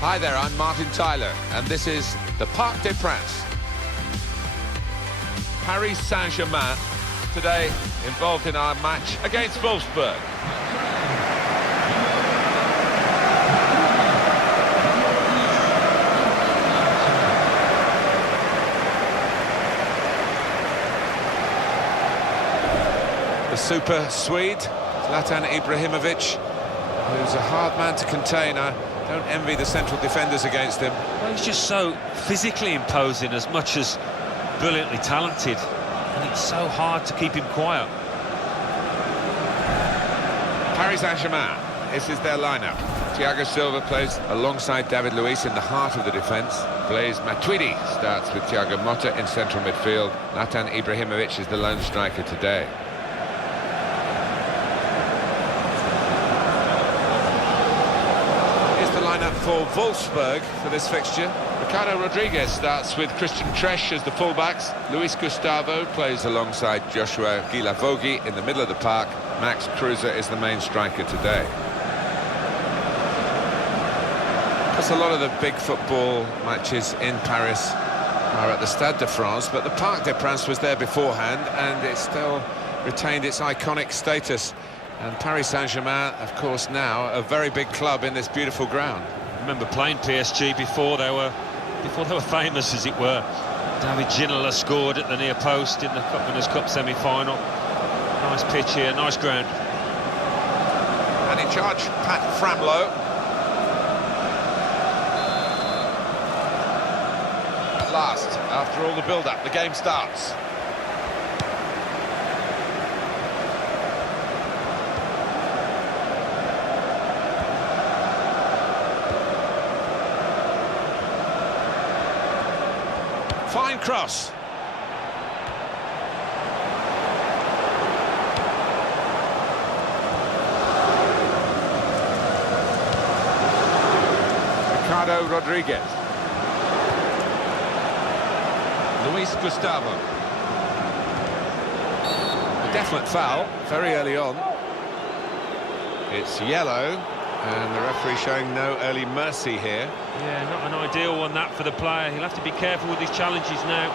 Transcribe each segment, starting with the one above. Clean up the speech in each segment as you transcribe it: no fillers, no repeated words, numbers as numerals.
Hi there, I'm Martin Tyler, and this is the Parc des Princes. Paris Saint-Germain today involved in our match against Wolfsburg. The super Swede, Zlatan Ibrahimovic, who's a hard man to contain. I don't envy the central defenders against him. Well, he's just so physically imposing as much as brilliantly talented, and it's so hard to keep him quiet. Paris Saint-Germain, this is their lineup. Thiago Silva plays alongside David Luiz in the heart of the defence. Blaise Matuidi starts with Thiago Motta in central midfield. Zlatan Ibrahimovic is the lone striker today. Lineup for Wolfsburg for this fixture. Ricardo Rodriguez starts with Christian Tresch as the fullbacks. Luis Gustavo plays alongside Joshua Guilavogui in the middle of the park. Max Kruse is the main striker today. Because a lot of the big football matches in Paris are at the Stade de France, but the Parc des Princes was there beforehand, and it still retained its iconic status. And Paris Saint-Germain, of course, now a very big club in this beautiful ground. I remember playing PSG before they were famous, as it were. David Ginola scored at the near post in the Winners' Cup semi-final. Nice pitch here, nice ground. And in charge, Pat Framlow. At last, after all the build-up, the game starts. Fine cross. Ricardo Rodriguez. Luis Gustavo. A definite foul very early on. It's yellow, and the referee showing no early mercy here. Yeah, not an ideal one, that, for the player. He'll have to be careful with his challenges now.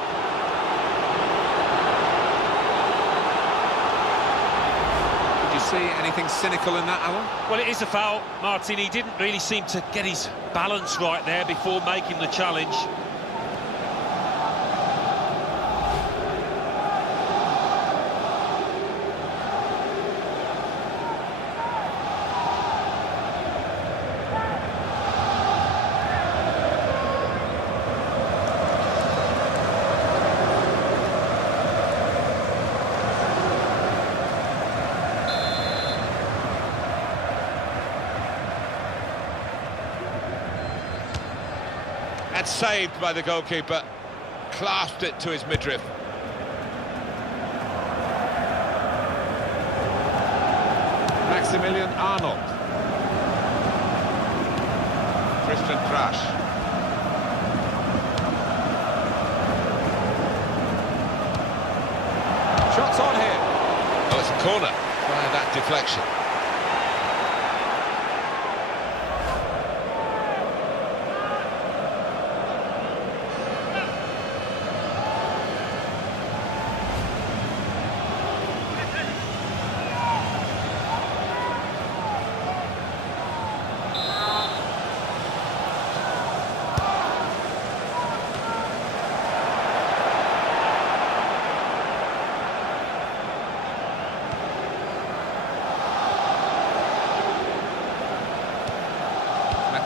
Did you see anything cynical in that, Alan? Well, it is a foul, Martin. He didn't really seem to get his balance right there before making the challenge. And saved by the goalkeeper, clasped it to his midriff. Maximilian Arnold. Christian Trash. Shots on here. Oh, it's a corner via that deflection.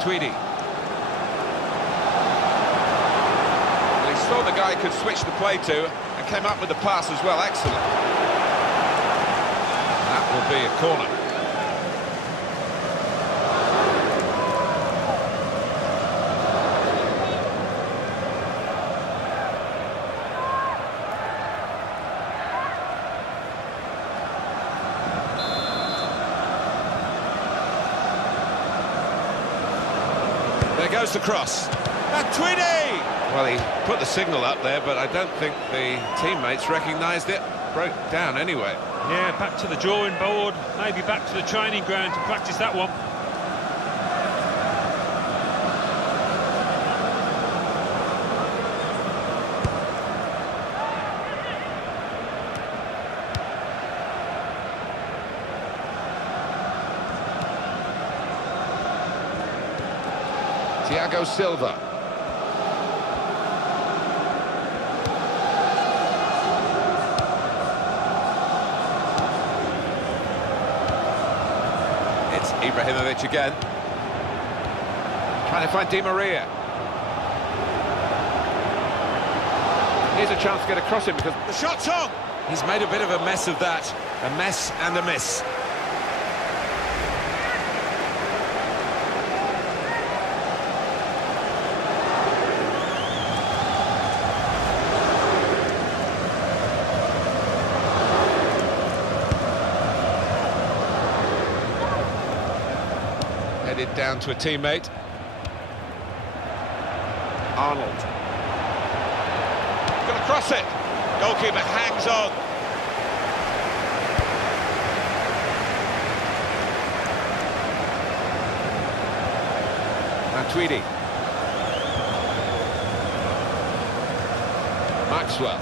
Tweedy. Well, he saw the guy could switch the play to and came up with the pass as well. Excellent. That will be a corner. There goes the cross. Matuidi! Well, he put the signal up there, but I don't think the teammates recognised it. Broke down anyway. Yeah, back to the drawing board, maybe back to the training ground to practice that one. Thiago Silva. It's Ibrahimovic again. Trying to find Di Maria. Here's a chance to get across him because the shot's on! He's made a bit of a mess of that. A mess and a miss. Headed down to a teammate. Arnold. Gonna cross it. Goalkeeper hangs on. Matuidi. Maxwell.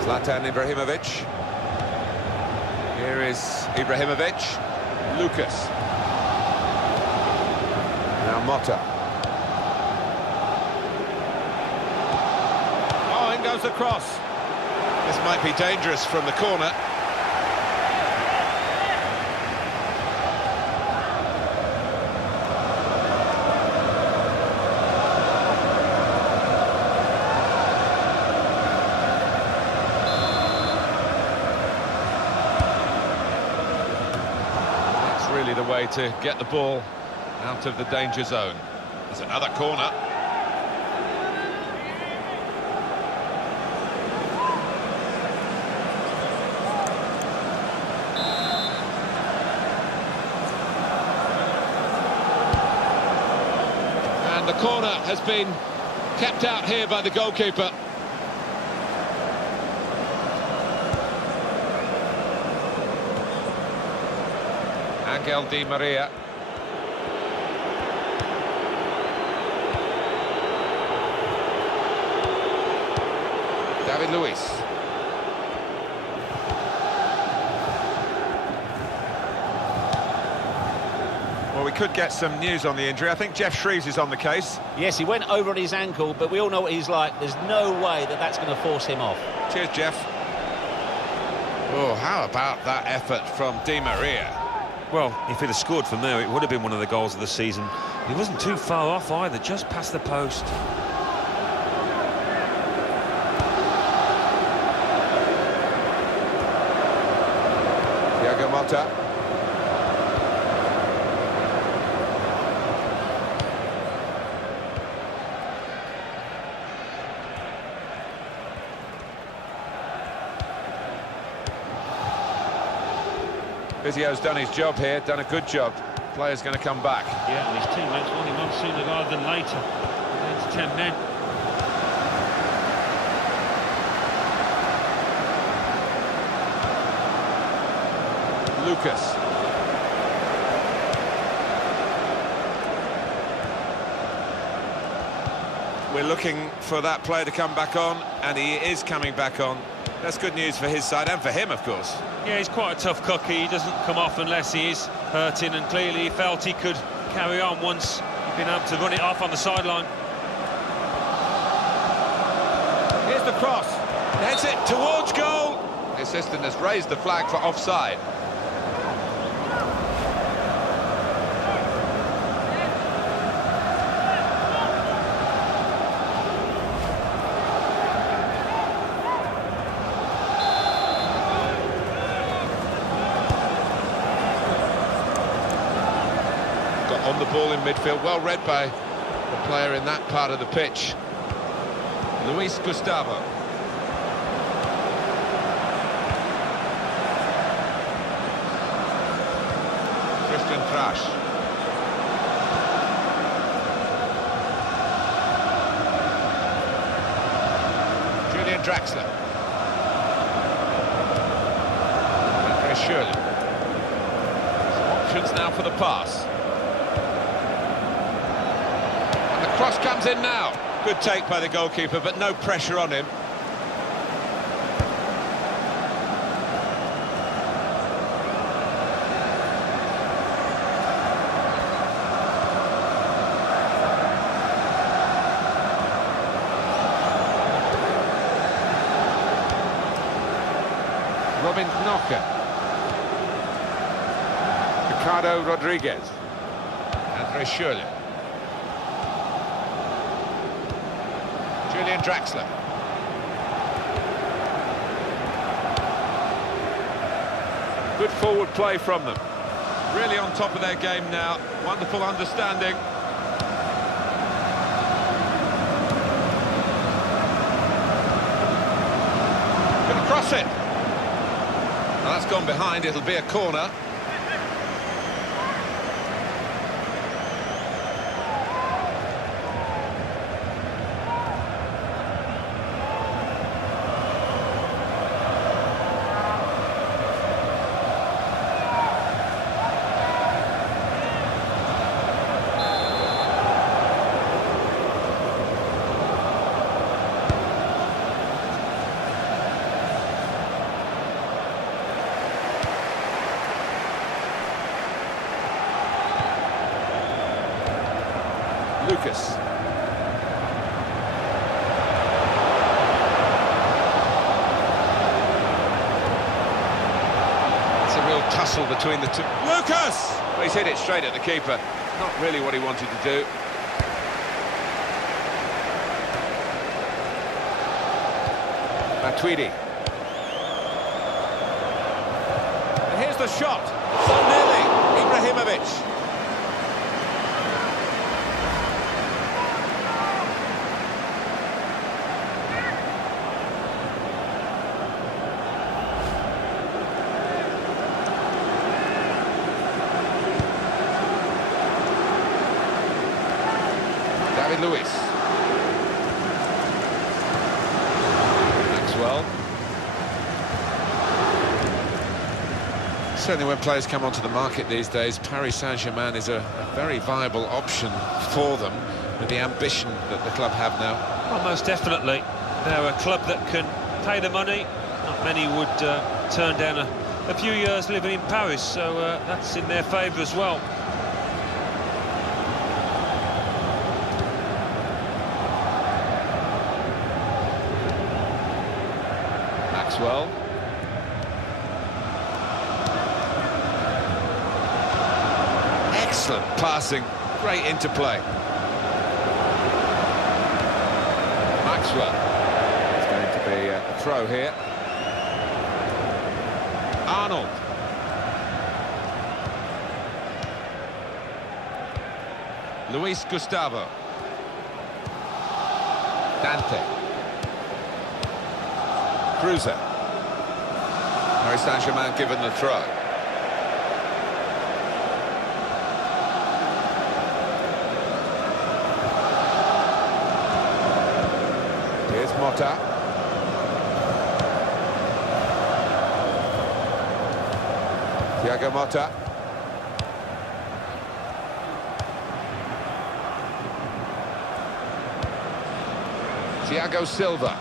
Zlatan Ibrahimovic. Here is Ibrahimovic. Lucas. Now Motta. Oh, in goes the cross. This might be dangerous from the corner. Really the way to get the ball out of the danger zone. There's another corner. And the corner has been kept out here by the goalkeeper. Angel Di Maria. David Luiz. Well, we could get some news on the injury. I think Jeff Shreves is on the case. Yes, he went over on his ankle, but we all know what he's like. There's no way that that's going to force him off. Cheers, Jeff. Oh, how about that effort from Di Maria? Well, if he'd have scored from there, it would have been one of the goals of the season. He wasn't too far off either, just past the post. Thiago Motta. Vizio's done his job here, done a good job. Player's going to come back. Yeah, and his teammates want him on sooner rather than later. Against 10 men. Lucas. We're looking for that player to come back on, and he is coming back on. That's good news for his side and for him, of course. Yeah, he's quite a tough cookie. He doesn't come off unless he is hurting, and clearly he felt he could carry on once he'd been able to run it off on the sideline. Here's the cross. Heads it towards goal. The assistant has raised the flag for offside. On the ball in midfield, well read by the player in that part of the pitch. Luis Gustavo. Christian Trash. Julian Draxler. Andre Schürrle. Some options now for the pass. Cross comes in now. Good take by the goalkeeper, but no pressure on him. Robin Knocker. Ricardo Rodriguez. Andre Schürrle. Julian Draxler. Good forward play from them. Really on top of their game now. Wonderful understanding. Gonna cross it. Well, that's gone behind. It'll be a corner. Lucas. It's a real tussle between the two. Lucas! Well, he's hit it straight at the keeper. Not really what he wanted to do. Matuidi. And here's the shot. So nearly. Ibrahimovic. Luis. Maxwell. Certainly when players come onto the market these days, Paris Saint-Germain is a very viable option for them with the ambition that the club have now. Well, most definitely. They're a club that can pay the money. Not many would turn down a few years living in Paris, so that's in their favour as well. Well, excellent passing, great interplay. Maxwell. It's going to be a throw here. Arnold. Luis Gustavo. Dante. Cruiser. Paris Saint-Germain given the throw. Here's Motta. Thiago Motta. Thiago Silva.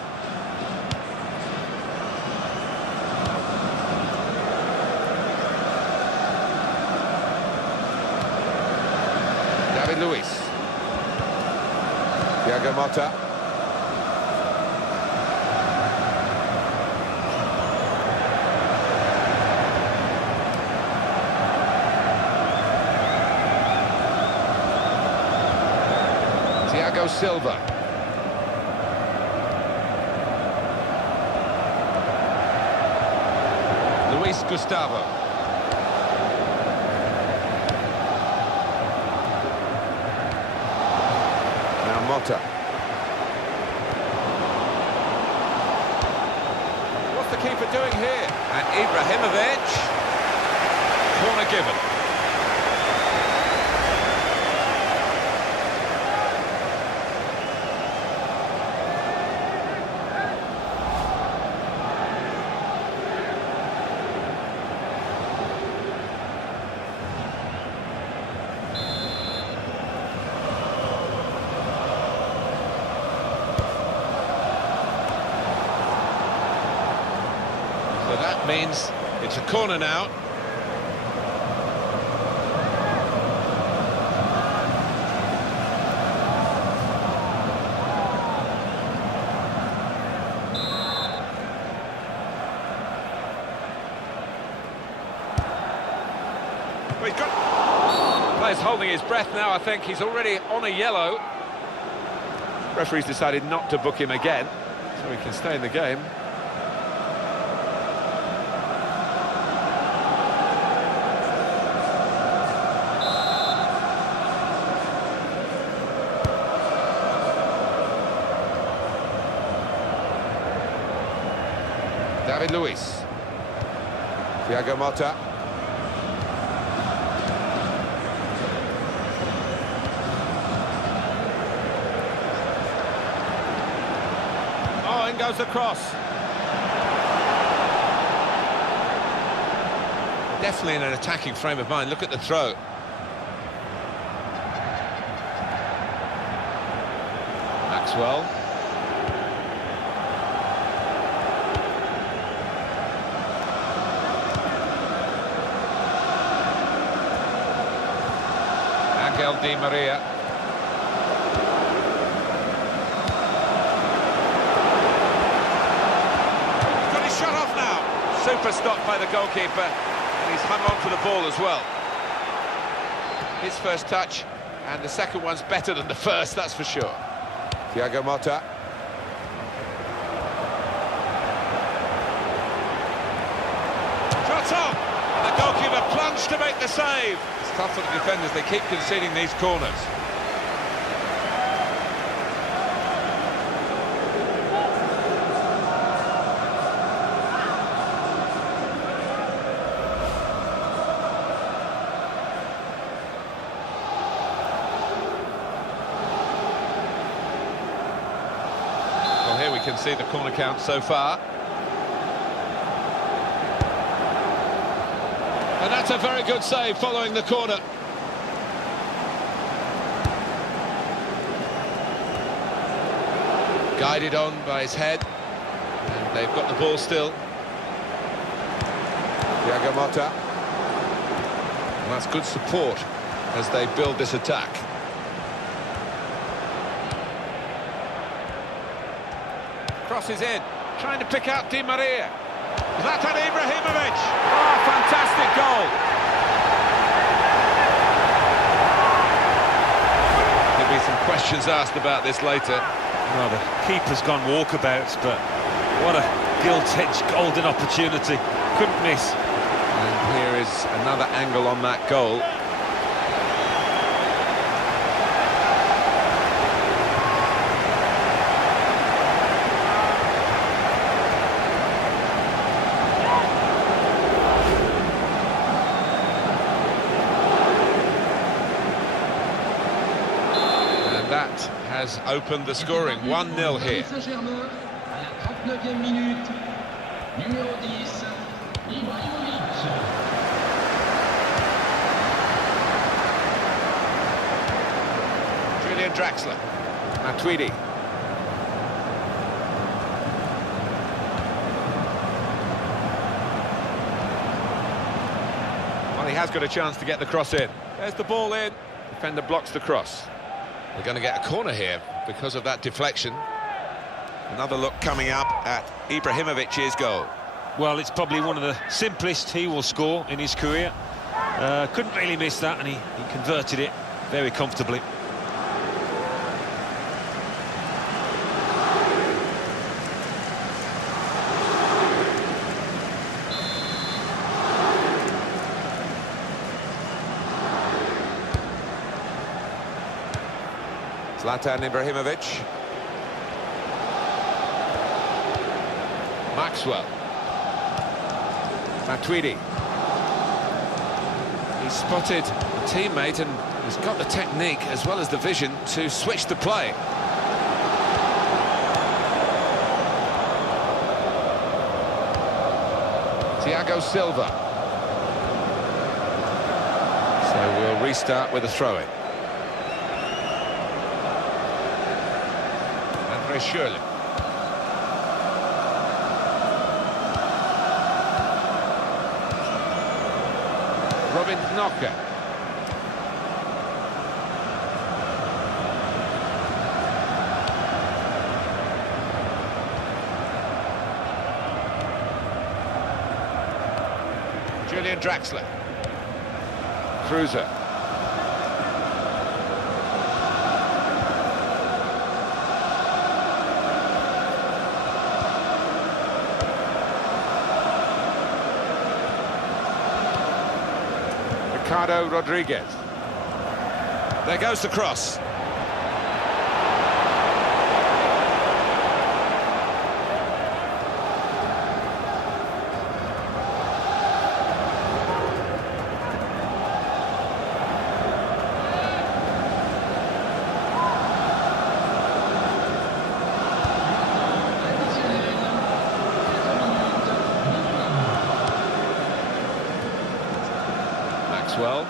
Luis. Thiago Motta. Thiago Silva. Luis Gustavo. Motta. What's the keeper doing here? And Ibrahimovic. Corner given. So that means it's a corner now. Well, he's got... Player's holding his breath now, I think. He's already on a yellow. Referee's decided not to book him again, so he can stay in the game. David Luiz. Thiago Motta. Oh, in goes the cross. Definitely in an attacking frame of mind. Look at the throw. Maxwell. Di Maria. He's got his shot off now. Super stop by the goalkeeper, and he's hung on to the ball as well. His first touch, and the second one's better than the first, that's for sure. Thiago Motta. Shot on! The goalkeeper plunged to make the save. It's tough for the defenders, they keep conceding these corners. Well, here we can see the corner count so far. And that's a very good save following the corner. Guided on by his head. And they've got the ball still. Thiago Motta. And that's good support as they build this attack. Crosses in, trying to pick out Di Maria. Zlatan Ibrahimovic! Oh, fantastic goal! There'll be some questions asked about this later. Well, the keeper's gone walkabouts, but what a gilt-edged golden opportunity. Couldn't miss. And here is another angle on that goal. That has opened the scoring, 1-0 here. Saint-Germain à la 39e minute, numéro 10, Ibrahimovic. Julian Draxler, Matuidi. Well, he has got a chance to get the cross in. There's the ball in. Defender blocks the cross. We're going to get a corner here because of that deflection. Another look coming up at Ibrahimovic's goal. Well, it's probably one of the simplest he will score in his career. Couldn't really miss that, and he converted it very comfortably. Zlatan Ibrahimovic. Maxwell. Matuidi. He's spotted a teammate and he's got the technique as well as the vision to switch the play. Thiago Silva. So we'll restart with a throw-in. Surely. Robin Knocker. Julian Draxler. Cruiser. Ricardo Rodriguez. There goes the cross. Maxwell.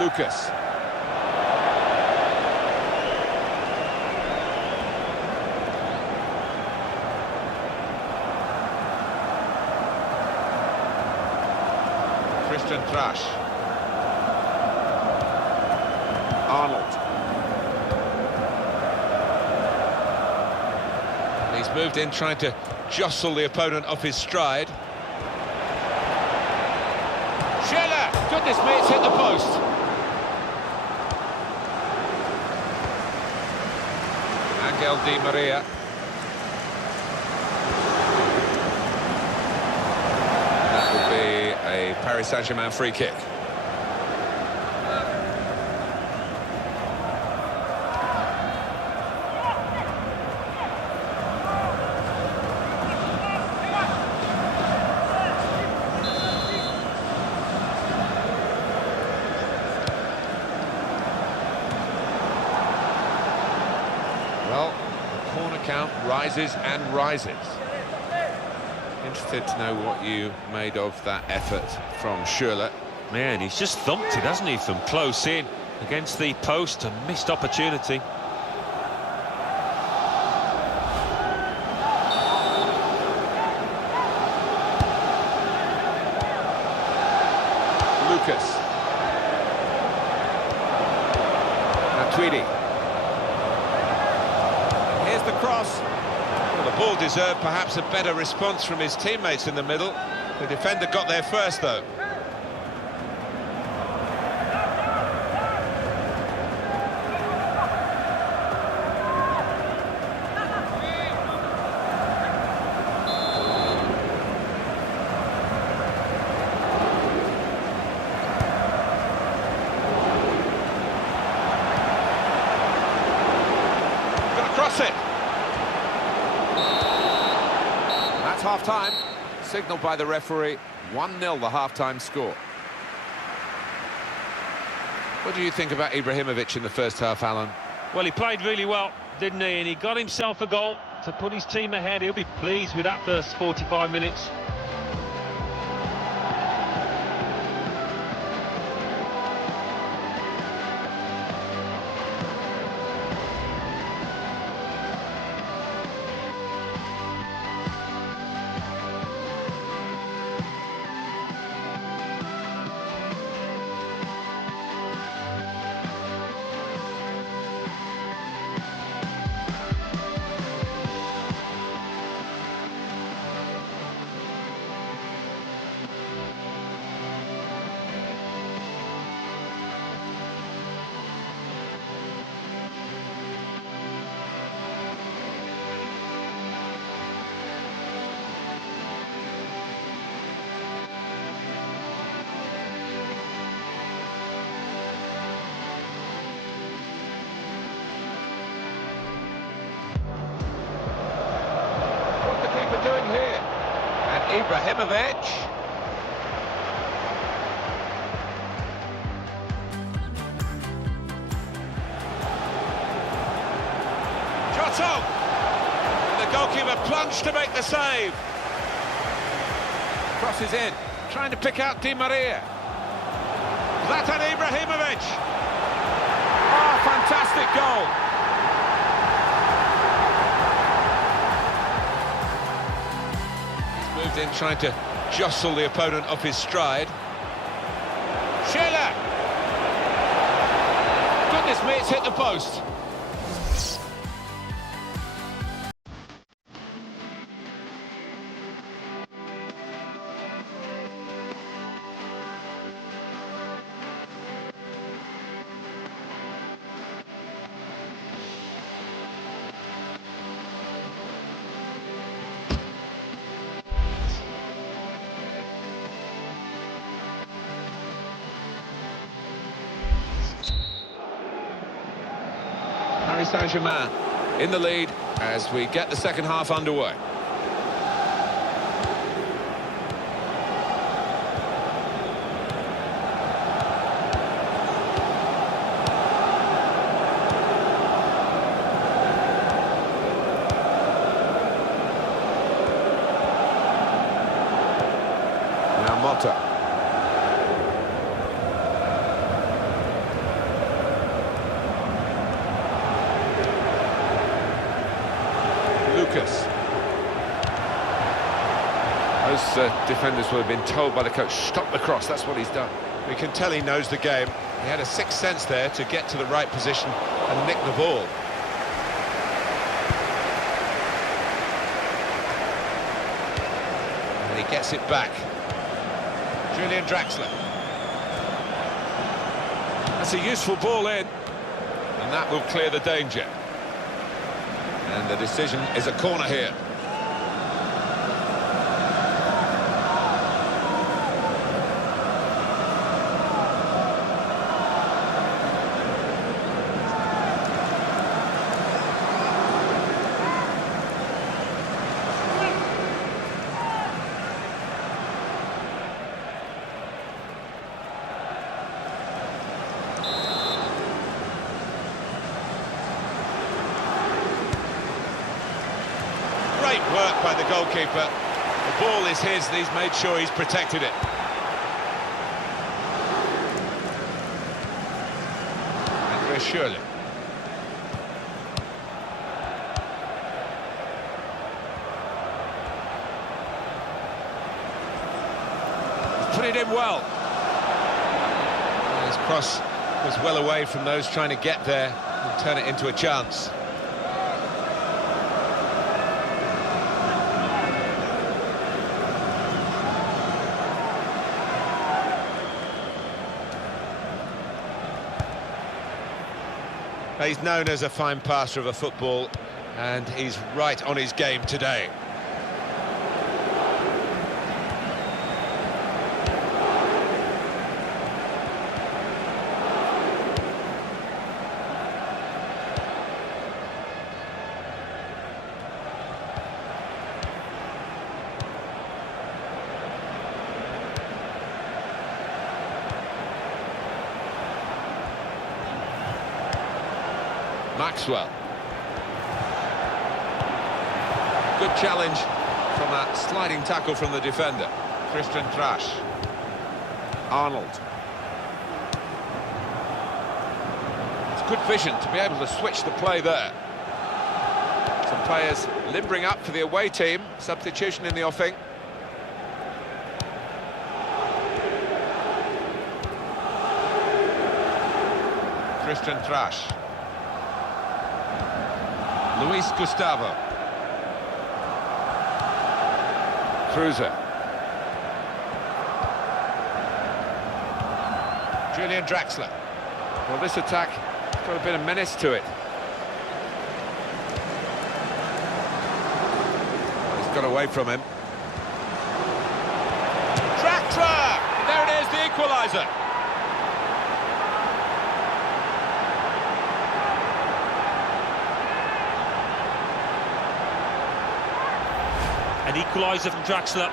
Lucas. Christian Thrash. Arnold. He's moved in trying to jostle the opponent off his stride. Schiller! Goodness me, it's hit the post. Angel Di Maria. That would be a Paris Saint-Germain free kick. Well, the corner count rises and rises. Interested to know what you made of that effort from Schürrle. Man, he's just thumped it, hasn't he, from close in against the post, a missed opportunity. Lucas. Matuidi. Here's the cross. Well, the ball deserved perhaps a better response from his teammates in the middle. The defender got there first, though. Cross it. That's half-time. Signalled by the referee. 1-0 the half-time score. What do you think about Ibrahimovic in the first half, Alan? Well, he played really well, didn't he? And he got himself a goal to put his team ahead. He'll be pleased with that first 45 minutes. Doing here, and Ibrahimovic. Giotto! The goalkeeper plunged to make the save. Crosses in, trying to pick out Di Maria. Zlatan Ibrahimovic. Oh, fantastic goal. Moved in trying to jostle the opponent off his stride. Schiller! Goodness me, it's hit the post. Paris Saint-Germain in the lead as we get the second half underway. Now Motta. Those defenders will have been told by the coach, stop the cross, that's what he's done. We can tell he knows the game. He had a sixth sense there to get to the right position and nick the ball. And he gets it back. Julian Draxler. That's a useful ball in. And that will clear the danger. And the decision is a corner here. Great work by the goalkeeper. The ball is his and he's made sure he's protected it. Andre Schürrle. He's put it in well. His cross was well away from those trying to get there and turn it into a chance. He's known as a fine passer of a football, and he's right on his game today. Maxwell. Good challenge from a sliding tackle from the defender. Christian Trash. Arnold. It's good vision to be able to switch the play there. Some players limbering up for the away team. Substitution in the offing. Christian Trash. Luis Gustavo. Cruiser. Julian Draxler. Well, this attack has got a bit of menace to it. He's got away from him. Draxler! There it is, the equaliser. An equaliser from Draxler.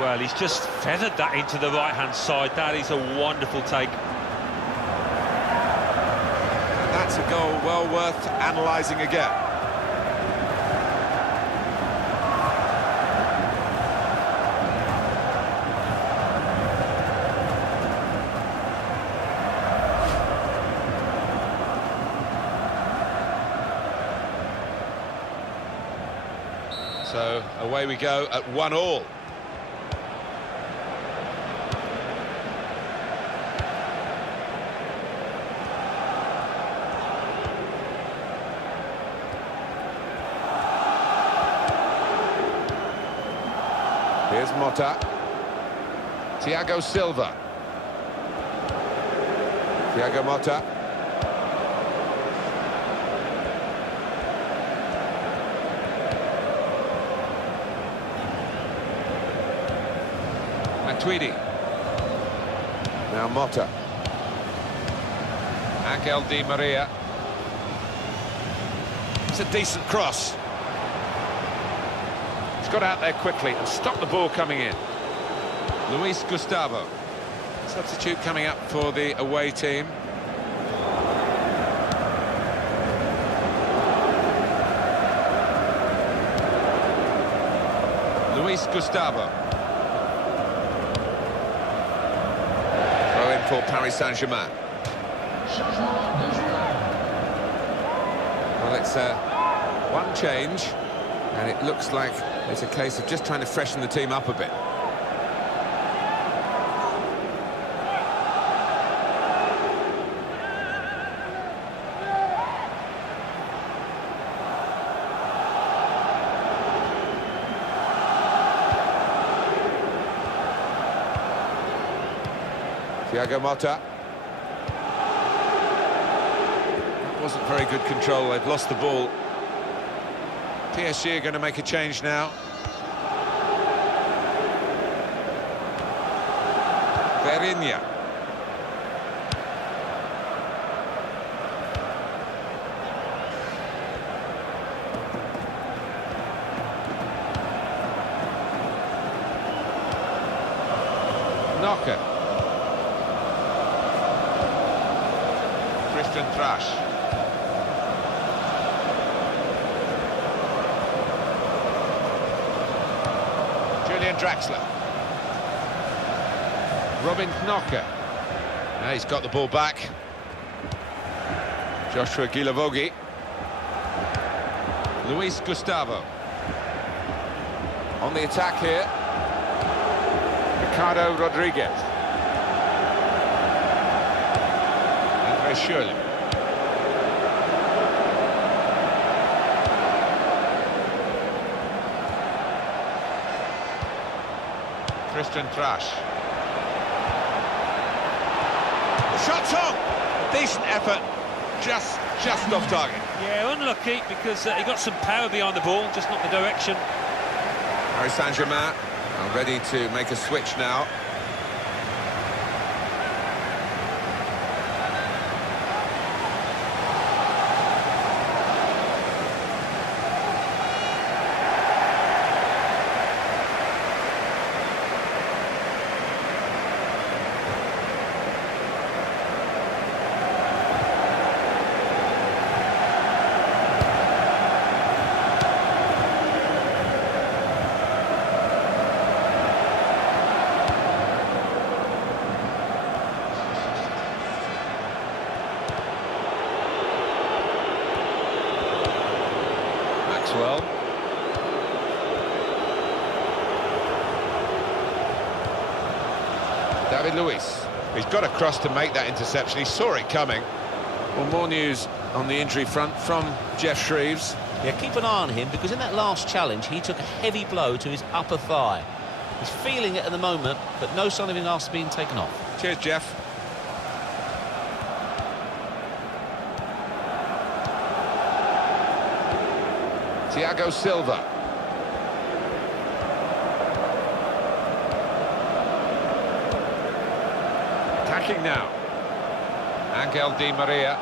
Well, he's just feathered that into the right-hand side. That is a wonderful take. And that's a goal well worth analysing again. So away we go at 1-1. Here's Motta. Thiago Silva. Thiago Motta. Matuidi. Now Motta. Angel Di Maria. That's a decent cross. He's got out there quickly and stopped the ball coming in. Luis Gustavo. Substitute coming up for the away team. Luis Gustavo. Throw in for Paris Saint-Germain. Well, it's one change, and it looks like it's a case of just trying to freshen the team up a bit. Thiago Motta. That wasn't very good control. They've lost the ball. PSG are going to make a change now. Verinia. Knocker. Trash. Julian Draxler. Robin Knocker. Now he's got the ball back. Joshua Gilavogi. Luis Gustavo. On the attack here. Ricardo Rodriguez. Andre Schürrle. Christian Trash. The shot's on! A decent effort, just off target. Yeah, unlucky because he got some power behind the ball, just not the direction. Paris Saint-Germain are ready to make a switch now. Well, David Luiz. He's got across to make that interception. He saw it coming. Well, more news on the injury front from Jeff Shreves. Yeah, keep an eye on him, because in that last challenge, he took a heavy blow to his upper thigh. He's feeling it at the moment, but no sign of him after being taken off. Cheers, Jeff. Thiago Silva. Attacking now. Angel Di Maria.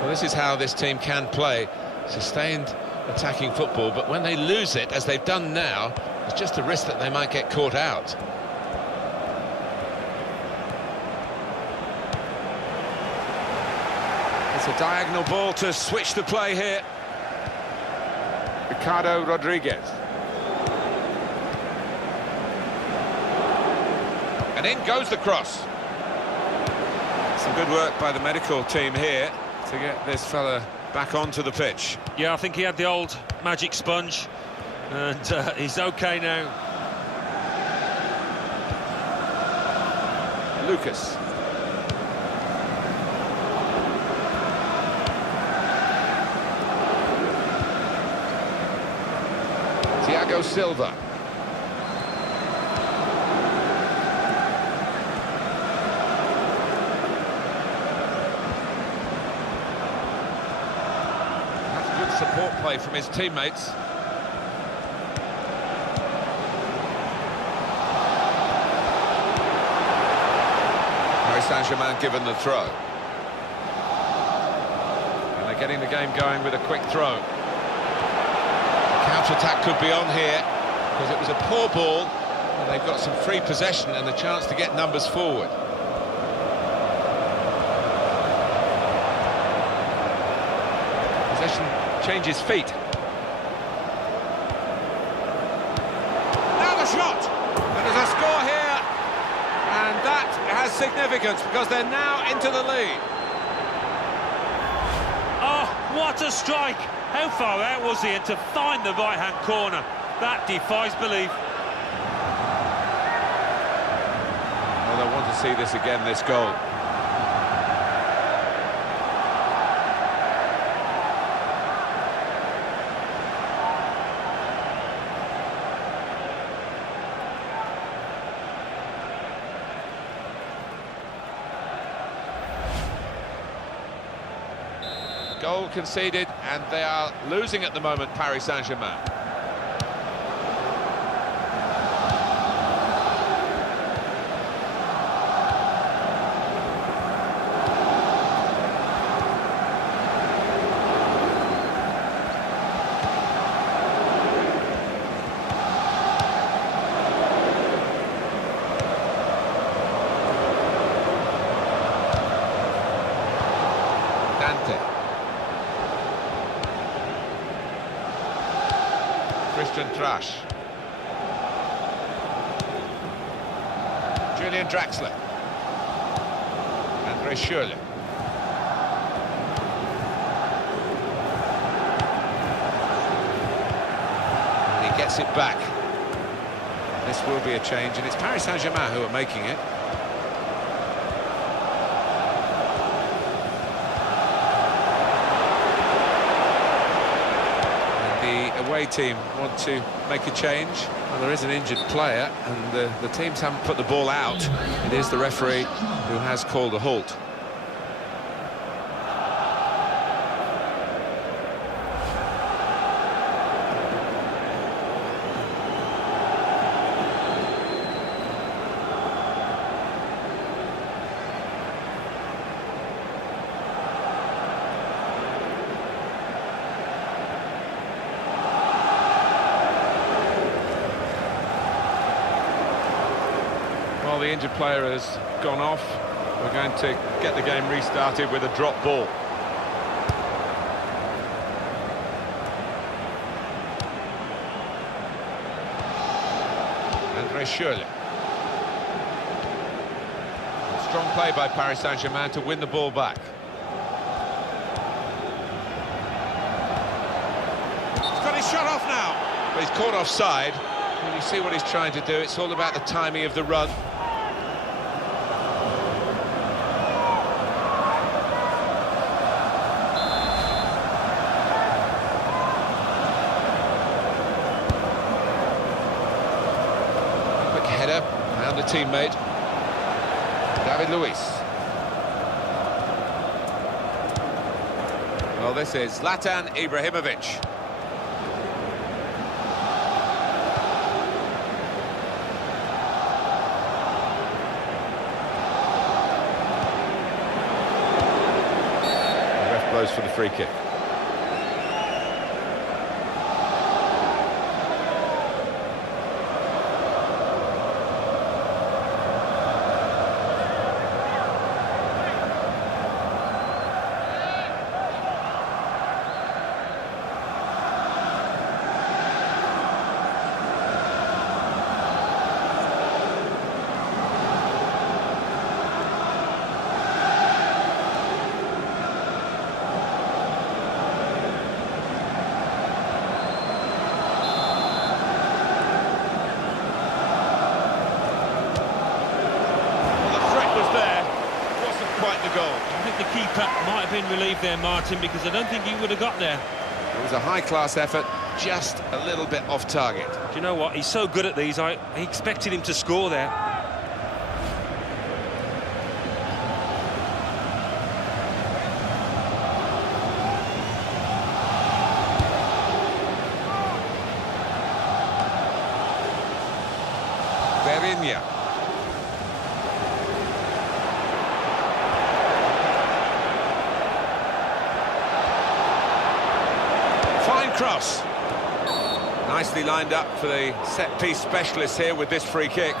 Well, this is how this team can play. Sustained attacking football, but when they lose it, as they've done now, it's just a risk that they might get caught out. It's a diagonal ball to switch the play here. Ricardo Rodriguez. And in goes the cross. Some good work by the medical team here to get this fella back onto the pitch. Yeah, I think he had the old magic sponge, and he's okay now. Lucas. Thiago Silva. That's good support play from his teammates. Paris Saint-Germain given the throw. And they They're getting the game going with a quick throw. Counter-attack could be on here, because it was a poor ball, and they've got some free possession and the chance to get numbers forward. Possession changes feet. Now the shot! And there's a score here, and that has significance, because they're now into the lead. Oh, what a strike! How far out was he? And to find the right-hand corner, that defies belief. Well, I want to see this again, this goal. Goal conceded, and they are losing at the moment, Paris Saint-Germain. Christian Trash. Julian Draxler. Andre Schürrle. And he gets it back. This will be a change, and it's Paris Saint-Germain who are making it. Away team want to make a change. Well, there is an injured player, and the teams haven't put the ball out. It is the referee who has called a halt. Well, the injured player has gone off. We're going to get the game restarted with a drop ball. Andre Schürrle. Strong play by Paris Saint-Germain to win the ball back. He's got his shot off now, but he's caught offside. When you see what he's trying to do, it's all about the timing of the run. Found a teammate, David Luiz. Well, this is Zlatan Ibrahimovic. The ref blows for the free kick. The keeper might have been relieved there, Martin, because I don't think he would have got there. It was a high-class effort, just a little bit off target. Do you know what? He's so good at these. I expected him to score there. Berinia. cross. Nicely lined up for the set-piece specialist here with this free kick.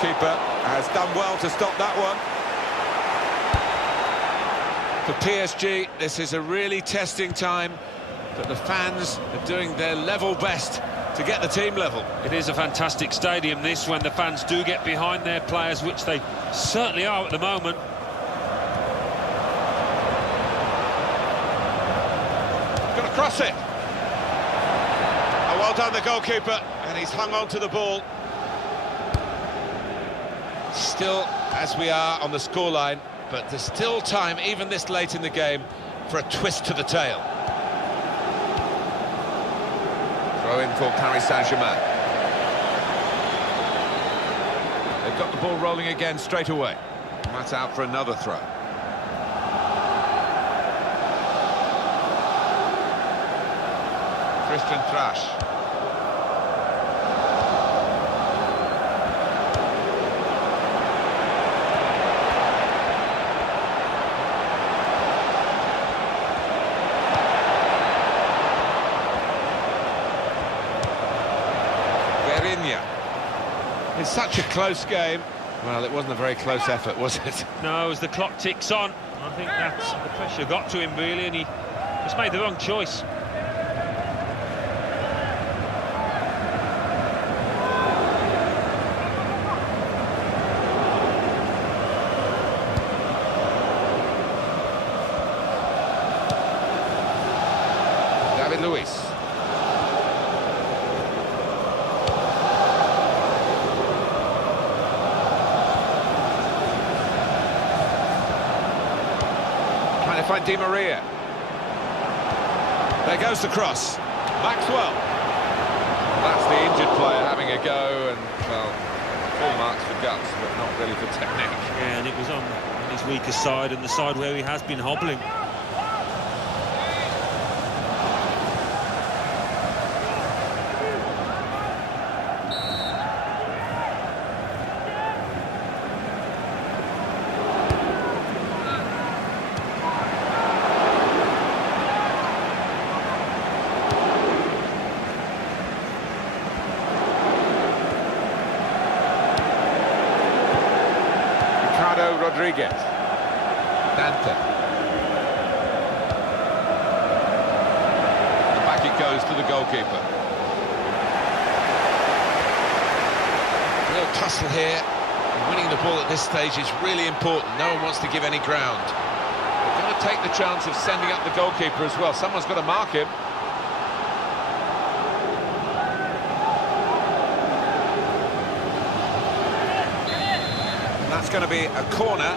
Keeper has done well to stop that one. For PSG, this is a really testing time, but the fans are doing their level best to get the team level. It is a fantastic stadium, this, when the fans do get behind their players, which they certainly are at the moment. Got to cross it. Oh, well done, the goalkeeper, and he's hung on to the ball. Still, as we are on the scoreline, but there's still time, even this late in the game, for a twist to the tail. Throw in for Paris Saint-Germain. They've got the ball rolling again straight away. And that's out for another throw. Christian Trash. It's such a close game. Well, it wasn't a very close effort, was it? No, as the clock ticks on, I think that's the pressure got to him, really, and he just made the wrong choice. David Luiz. Find Di Maria. There goes the cross. Maxwell. That's the injured player having a go, and, well, full marks for guts, but not really for technique. Yeah, and it was on his weaker side, and the side where he has been hobbling. Rodriguez. Dante. And back it goes to the goalkeeper. Real tussle here. Winning the ball at this stage is really important. No one wants to give any ground. They're going to take the chance of sending up the goalkeeper as well. Someone's got to mark him. That's going to be a corner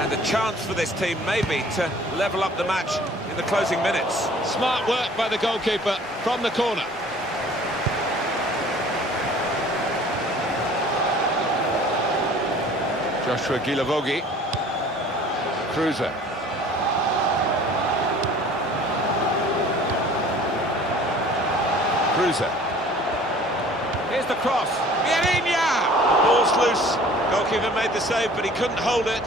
and a chance for this team maybe to level up the match in the closing minutes. Smart work by the goalkeeper from the corner. Joshua Gilavogi. Cruiser. Cruiser. Here's the cross. Vieirinha! The ball's loose. Goalkeeper made the save, but he couldn't hold it.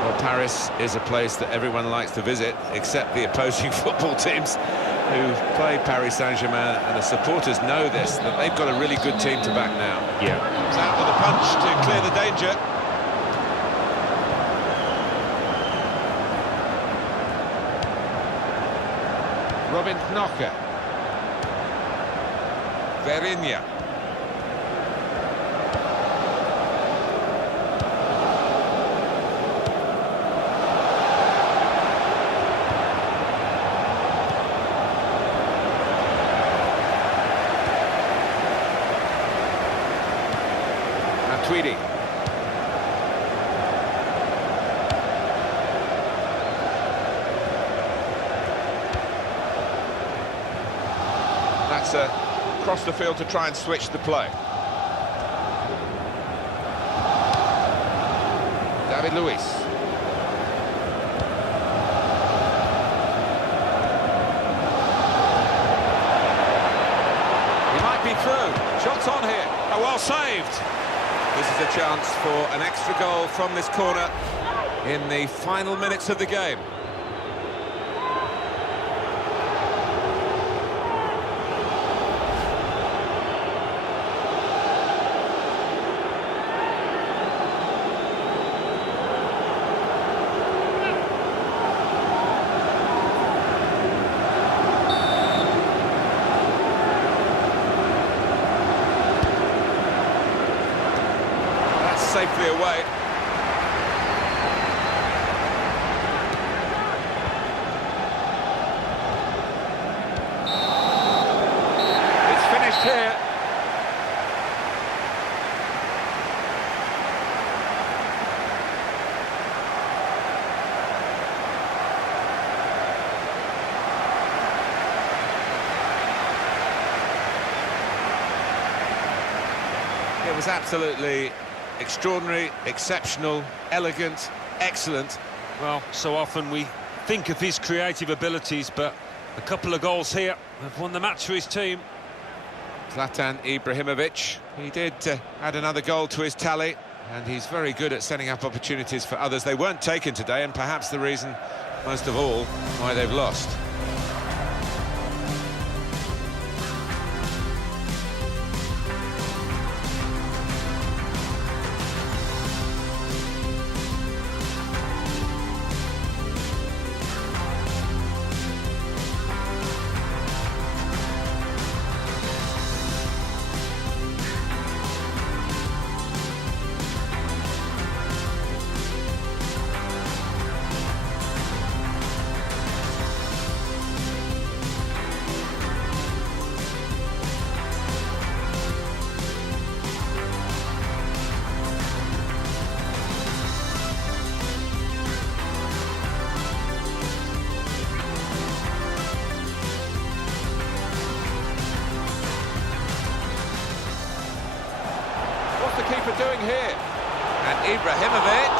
Well, Paris is a place that everyone likes to visit, except the opposing football teams who play Paris Saint-Germain, and the supporters know this, that they've got a really good team to back now. Yeah. It's out with a punch to clear the danger. Robin Knocker. Vieirinha. across the field to try and switch the play. David Luiz. He might be through. Shots on here. Oh, well saved. This is a chance for an extra goal from this corner in the final minutes of the game. Safely away. It's finished here. It was absolutely extraordinary, exceptional, elegant, excellent. Well, so often we think of his creative abilities, but a couple of goals here have won the match for his team. Zlatan Ibrahimovic, he did add another goal to his tally, and he's very good at setting up opportunities for others. They weren't taken today, and perhaps the reason, most of all, why they've lost. What's the keeper doing here? And Ibrahimovic.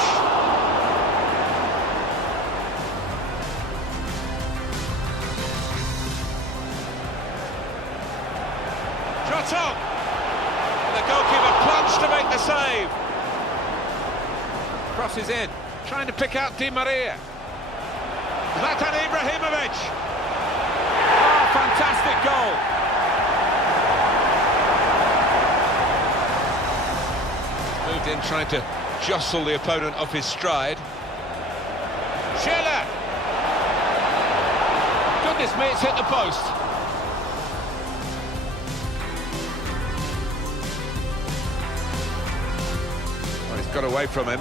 Shot on! And the goalkeeper plunged to make the save. Crosses in, trying to pick out Di Maria. Zlatan Ibrahimovic. Oh, fantastic goal. Moved in, trying to jostle the opponent off his stride. Schiller! Goodness me, it's hit the post. Well, he's got away from him.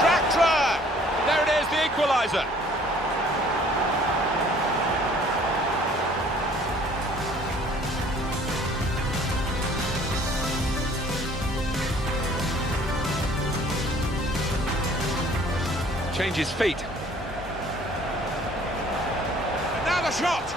Draxler! There it is, the equaliser. Changes feet. And now the shot!